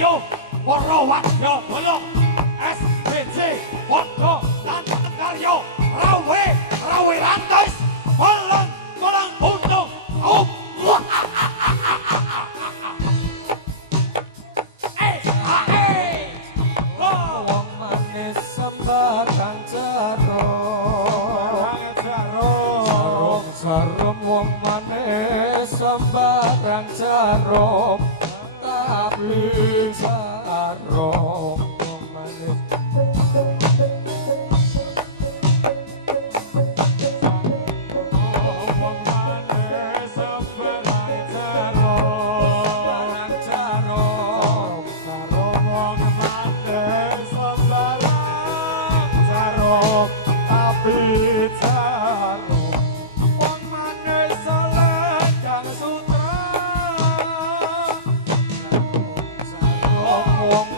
ayo para wadya daya SBC padha lan karya rawe rawe rantais balang balang untung wong manis sembarang jarum jarum wong manis sembarang jarum tapi jarum wong manis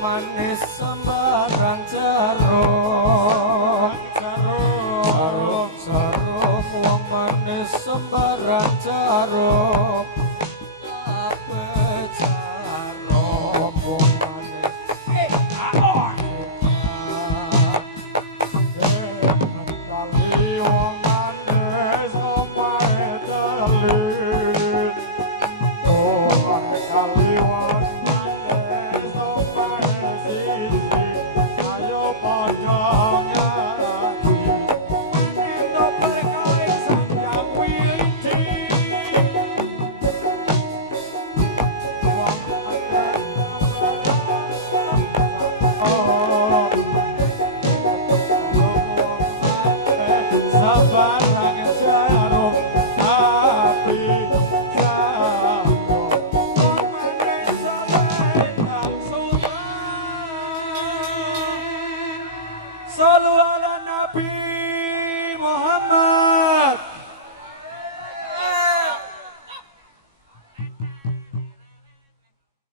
manis sembarang jarum jarum jarum wong manis sembarang jarum tapi jarum wong manis kali wong manis omahe telit kali wong Solo